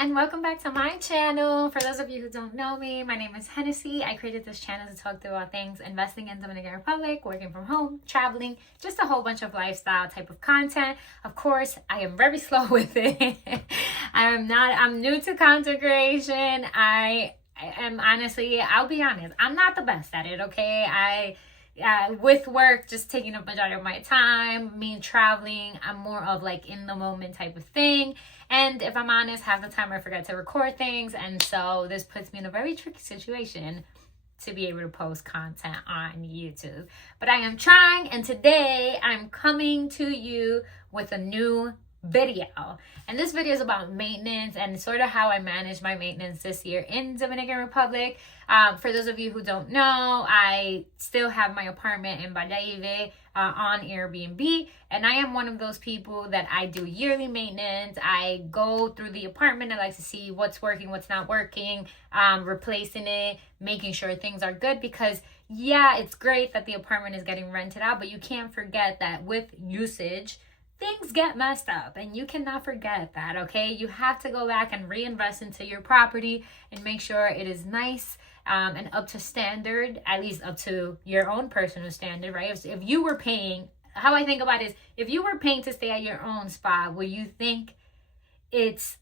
and welcome back to my channel. For those of you who don't know me, my name is Hennessy. I created this channel to talk about things investing in Dominican Republic, working from home, traveling, just a whole bunch of lifestyle type of content. Of course, I am very slow with it. I'm new to content creation. I am honestly, I'll be honest, I'm not the best at it, okay? With work just taking up majority of my time, me traveling, I'm more of like in the moment type of thing. And if I'm honest, half the time I forget to record things, and so this puts me in a very tricky situation to be able to post content on YouTube. But I am trying, and today I'm coming to you with a new video, and this video is about maintenance and sort of how I manage my maintenance this year in Dominican Republic. For those of you who don't know, I still have my apartment in Bayahibe on Airbnb, and I am one of those people that I do yearly maintenance. I go through the apartment. I like to see what's working, what's not working, replacing it, making sure things are good, because yeah, it's great that the apartment is getting rented out, but you can't forget that with usage things get messed up, and you cannot forget that, okay? You have to go back and reinvest into your property and make sure it is nice and up to standard, at least up to your own personal standard, right? If you were paying, how I think about it is, if you were paying to stay at your own spot, will you think it's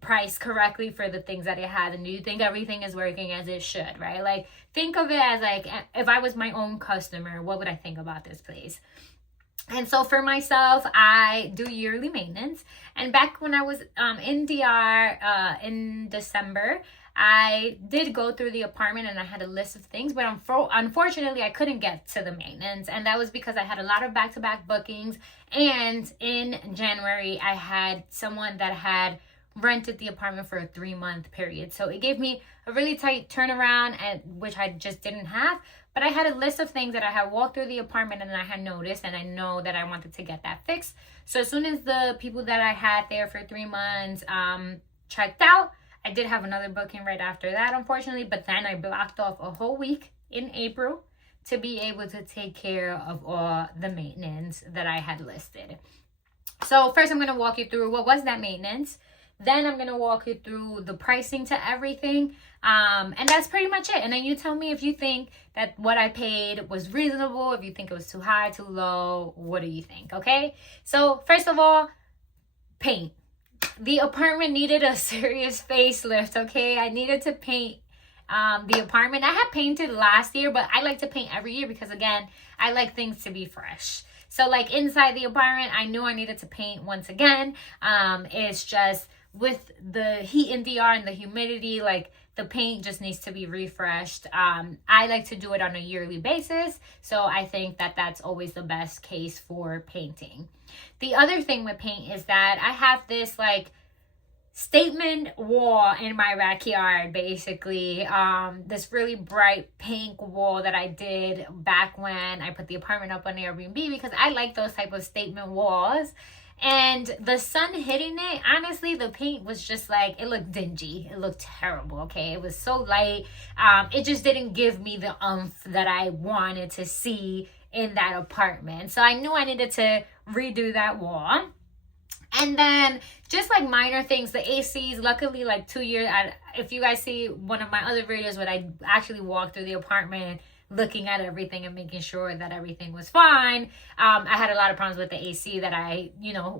priced correctly for the things that it has, and do you think everything is working as it should, right? Like, think of it as like, if I was my own customer, what would I think about this place? And so for myself, I do yearly maintenance. And back when I was in DR in December, I did go through the apartment and I had a list of things, but unfortunately I couldn't get to the maintenance. And that was because I had a lot of back-to-back bookings. And in January, I had someone that had rented the apartment for a 3-month period. So it gave me a really tight turnaround, which I just didn't have. But I had a list of things that I had walked through the apartment and I had noticed, and I know that I wanted to get that fixed. So as soon as the people that I had there for 3 months checked out, I did have another booking right after that, unfortunately. But then I blocked off a whole week in April to be able to take care of all the maintenance that I had listed. So first I'm going to walk you through what was that maintenance. Then I'm going to walk you through the pricing to everything. And that's pretty much it. And then you tell me if you think that what I paid was reasonable, if you think it was too high, too low, what do you think, okay? So first of all, paint. The apartment needed a serious facelift, okay? I needed to paint the apartment. I had painted last year, but I like to paint every year because, again, I like things to be fresh. So like inside the apartment, I knew I needed to paint once again. It's just with the heat in DR and the humidity, like the paint just needs to be refreshed. I like to do it on a yearly basis, so I think that that's always the best case for painting. The other thing with paint is that I have this like statement wall in my backyard, basically. This really bright pink wall that I did back when I put the apartment up on Airbnb, because I like those type of statement walls. And the sun hitting it, honestly, the paint was just like, it looked dingy. It looked terrible, okay? It was so light. It just didn't give me the oomph that I wanted to see in that apartment. So I knew I needed to redo that wall. And then just like minor things, the ACs, luckily like 2 years, if you guys see one of my other videos where I actually walked through the apartment looking at everything and making sure that everything was fine. I had a lot of problems with the AC that I,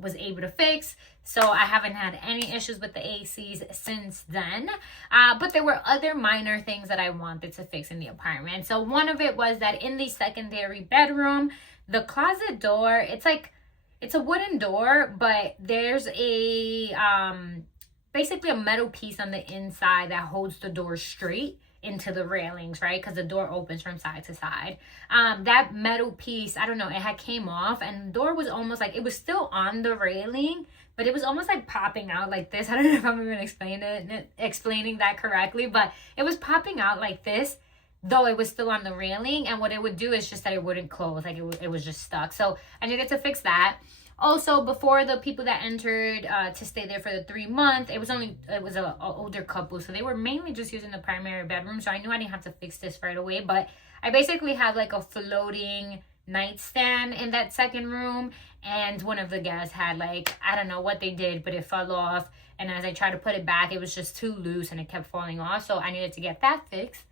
was able to fix. So I haven't had any issues with the ACs since then. But there were other minor things that I wanted to fix in the apartment. So one of it was that in the secondary bedroom, the closet door, it's a wooden door, but there's a, basically a metal piece on the inside that holds the door straight into the railings, right? Because the door opens from side to side. That metal piece, I don't know, it had came off, and the door was almost like, it was still on the railing, but it was almost like popping out like this. I don't know if I'm even explaining that correctly, but it was popping out like this, though it was still on the railing. And what it would do is just that it wouldn't close, like it was just stuck. So I needed to fix that. Also, before the people that entered to stay there for the 3 months, it was an older couple, so they were mainly just using the primary bedroom. So I knew I didn't have to fix this right away, but I basically have like a floating nightstand in that second room, and one of the guests had like, I don't know what they did, but it fell off, and as I tried to put it back, it was just too loose and it kept falling off, so I needed to get that fixed.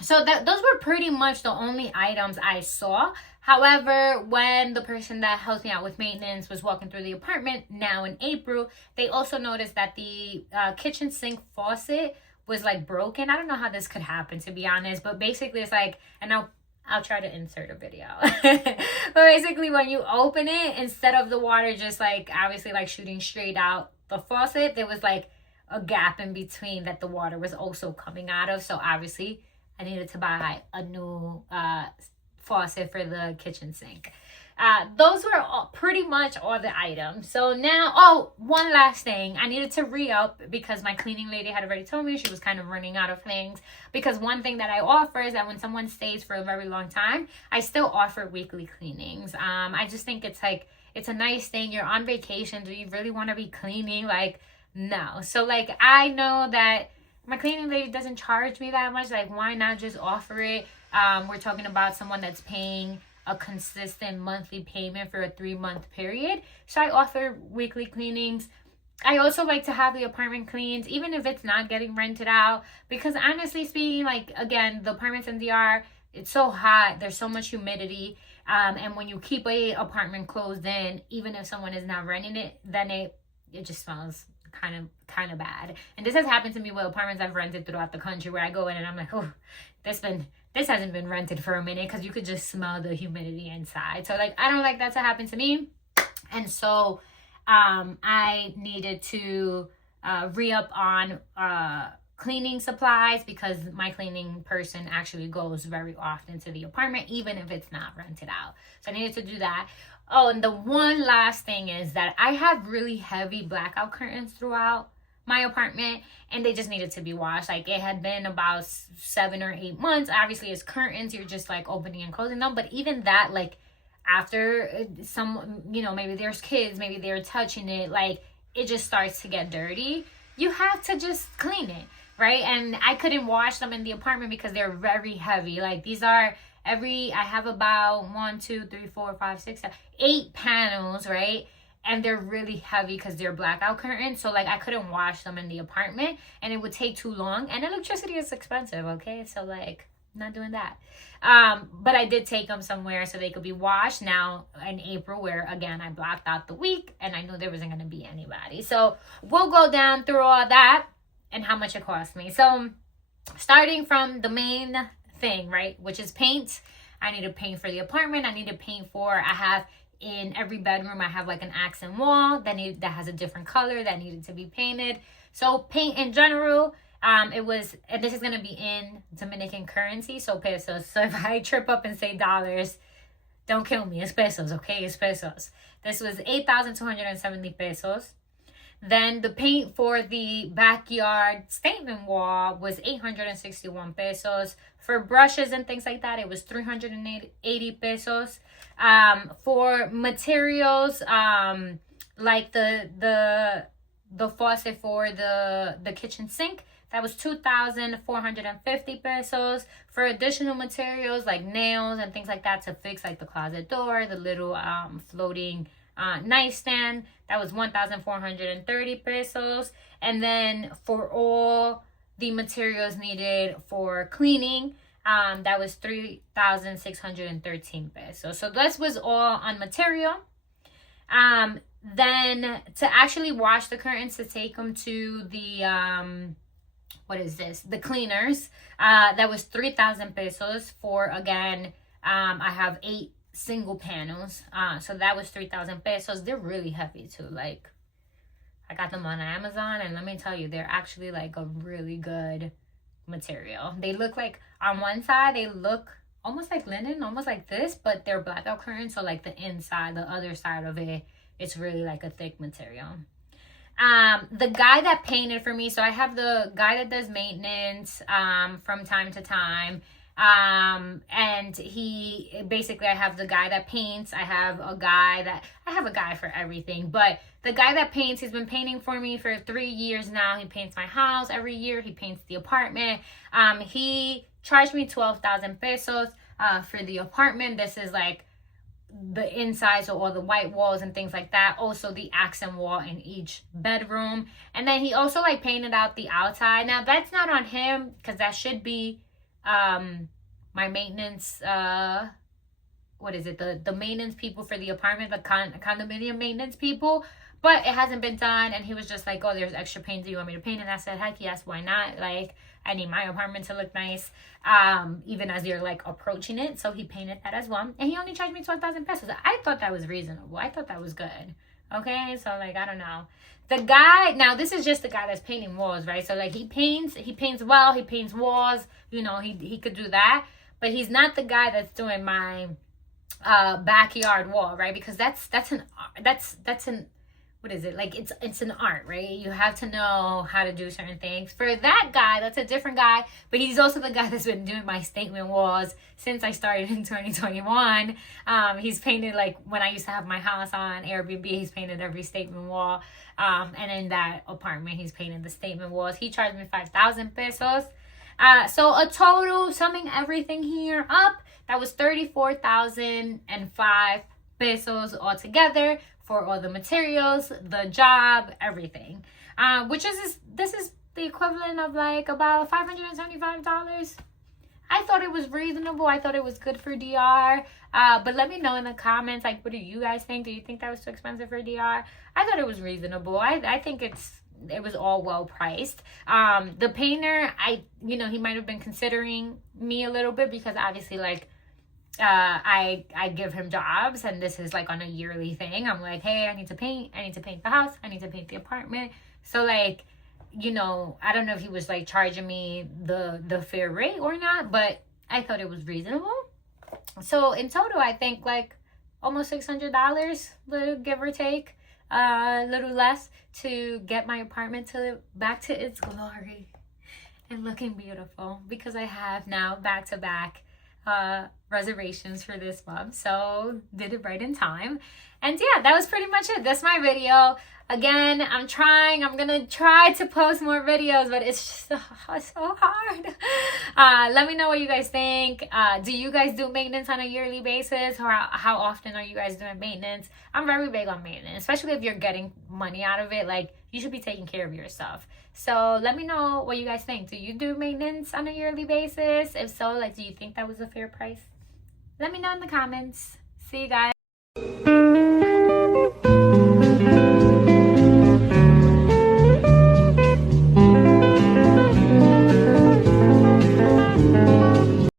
So those were pretty much the only items I saw. However, when the person that helps me out with maintenance was walking through the apartment now in April, they also noticed that the kitchen sink faucet was like broken. I don't know how this could happen, to be honest, but basically it's like, and I'll try to insert a video. But basically when you open it, instead of the water just like obviously like shooting straight out the faucet, there was like a gap in between that the water was also coming out of. So obviously I needed to buy a new faucet for the kitchen sink. Those were pretty much all the items. So now, one last thing. I needed to re-up because my cleaning lady had already told me she was kind of running out of things. Because one thing that I offer is that when someone stays for a very long time, I still offer weekly cleanings. I just think it's like, it's a nice thing. You're on vacation. Do you really want to be cleaning? Like, no. So like, I know that my cleaning lady doesn't charge me that much. Like, why not just offer it? We're talking about someone that's paying a consistent monthly payment for a 3-month period. So I offer weekly cleanings. I also like to have the apartment cleaned, even if it's not getting rented out. Because honestly speaking, like, again, the apartments in DR, it's so hot. There's so much humidity. And when you keep a apartment closed in, even if someone is not renting it, then it just smells kind of bad. And this has happened to me with apartments I've rented throughout the country, where I go in and I'm like, oh, this hasn't been rented for a minute, because you could just smell the humidity inside. So like, I don't like that to happen to me. And so I needed to re-up on cleaning supplies, because my cleaning person actually goes very often to the apartment, even if it's not rented out. So I needed to do that. Oh, and the one last thing is that I have really heavy blackout curtains throughout my apartment, and they just needed to be washed. Like, it had been about 7 or 8 months. Obviously, it's curtains, you're just like opening and closing them. But even that, like, after some, maybe there's kids, maybe they're touching it, like, it just starts to get dirty. You have to just clean it, right? And I couldn't wash them in the apartment because they're very heavy. Like, these are I have about 1, 2, 3, 4, 5, 6, 7, 8 panels, right? And they're really heavy because they're blackout curtains. So like, I couldn't wash them in the apartment, and it would take too long. And electricity is expensive, okay? So like, not doing that. But I did take them somewhere so they could be washed now in April, where again, I blocked out the week and I knew there wasn't going to be anybody. So we'll go down through all that and how much it cost me. So starting from the main thing, right, which is paint. I need to paint for the apartment. I need to paint I have in every bedroom, I have like an accent wall that has a different color that needed to be painted. So paint in general, it was, and this is going to be in Dominican currency, so pesos. So if I trip up and say dollars, don't kill me. It's pesos, okay? It's pesos. This was 8,270 pesos. Then the paint for the backyard statement wall was 861 pesos. For brushes and things like that, it was 380 pesos. For materials, like the faucet for the kitchen sink, that was 2,450 pesos. For additional materials like nails and things like that to fix like the closet door, the little floating nightstand, that was 1,430 pesos. And then for all the materials needed for cleaning, that was 3,613 pesos. So this was all on material. Then to actually wash the curtains, to take them to the the cleaners, that was 3,000 pesos. For again, I have 8 single panels, so that was 3,000 pesos. They're really heavy too. Like, I got them on Amazon, and let me tell you, they're actually like a really good material. They look like, on one side they look almost like linen, almost like this, but they're blackout curtains. So like the inside, the other side of it, it's really like a thick material. The guy that painted for me, so I have the guy that does maintenance from time to time, and he basically, I have the guy that paints, I have a guy for everything. But the guy that paints, he's been painting for me for 3 years now. He paints my house every year. He paints the apartment. He charged me 12,000 pesos. for the apartment. This is like the inside, so all the white walls and things like that. Also the accent wall in each bedroom. And then he also like painted out the outside. Now that's not on him, because that should be my maintenance, what is it, the maintenance people for the apartment, the condominium maintenance people. But it hasn't been done, and he was just like, oh, there's extra paint, do you want me to paint? And I said, heck yes, why not? Like, I need my apartment to look nice, even as you're like approaching it. So he painted that as well, and he only charged me 12,000 pesos. I thought that was reasonable. I thought that was good. Okay, so like, I don't know. The guy, now this is just the guy that's painting walls, right? So like he paints well, he paints walls, you know, he could do that, but he's not the guy that's doing my backyard wall, right? Because that's an what is it, like it's an art, right? You have to know how to do certain things. For that guy, that's a different guy, but he's also the guy that's been doing my statement walls since I started in 2021. He's painted, like when I used to have my house on Airbnb, he's painted every statement wall, and in that apartment he's painted the statement walls. He charged me 5,000 pesos. So a total, summing everything here up, that was 34,005 pesos altogether, for all the materials, the job, everything. Which is, this is the equivalent of like about $575. I thought it was reasonable. I thought it was good for DR. But let me know in the comments, like, what do you guys think? Do you think that was too expensive for DR? I thought it was reasonable. I think it was all well priced. The painter, he might have been considering me a little bit, because obviously, like, I give him jobs, and this is like on a yearly thing. I'm like, hey, I need to paint the house, I need to paint the apartment. So like, I don't know if he was like charging me the fair rate or not, but I thought it was reasonable. So in total, I think like almost $600, little give or take, a little less, to get my apartment back to its glory and looking beautiful, because I have now back-to-back reservations for this month, so did it right in time. And yeah, that was pretty much it. That's my video. Again, I'm gonna try to post more videos, but it's just so hard. Let me know what you guys think. Do you guys do maintenance on a yearly basis, or how often are you guys doing maintenance? I'm very big on maintenance, especially if you're getting money out of it. Like, you should be taking care of yourself. So let me know what you guys think. Do you do maintenance on a yearly basis? If so, like, do you think that was a fair price? Let me know in the comments. See you guys.